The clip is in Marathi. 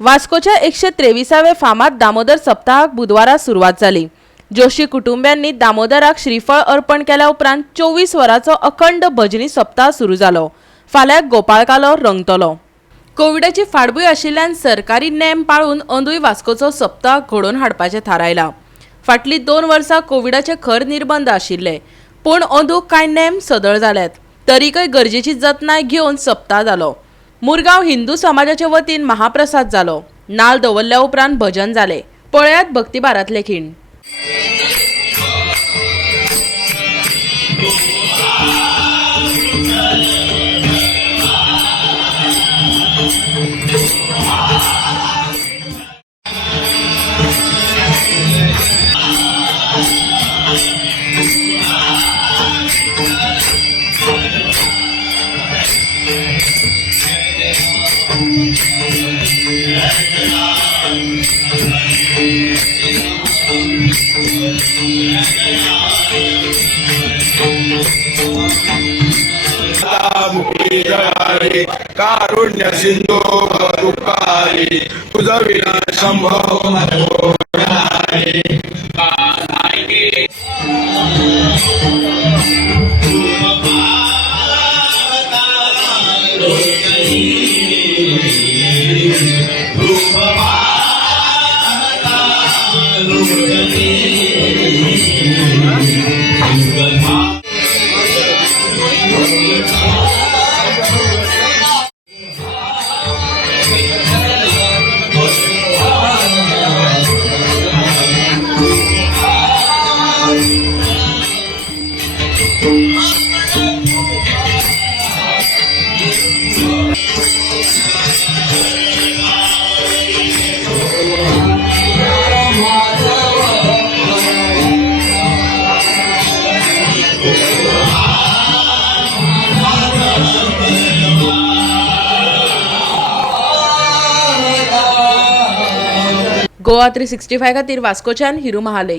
वास्कोच्या 123व्या फामाद दामोदर सप्ताहाक बुधवारा सुरवात जाली। जोशी कुटुंबियांनी दामोदराक श्रीफळ अर्पण केल्या उपरांत 24 वरांचो अखंड भजनी सप्ताह सुरू जालो। फाल्यां गोपाळकालो रंगतलो। कोविडाची फाटभूंय आशिल्ल्यान सरकारी नेम पाळून अंदूय वास्कोचो सप्ताह घडोवन हाडपाचें थारायलां। फाटलीं 2 वर्सां कोविडाचे खर निर्बंध आशिल्ले, पूण अंदूक कांय नेम सदळ जाल्यात। तरीकय गरजेची जतनाय घेवन सप्ताह जालो। मुरगांव हिंदू समाजाचे वतीन महाप्रसाद जालो। नाल दवरल्या उपरांत भजन जाले। पळयात भक्तिबारांतले खीण। कारुण्य सिंधू दुःखारी तुझा विनाश संभव गोवा 365 खातीर वास्कोच्यान हिरू महाले।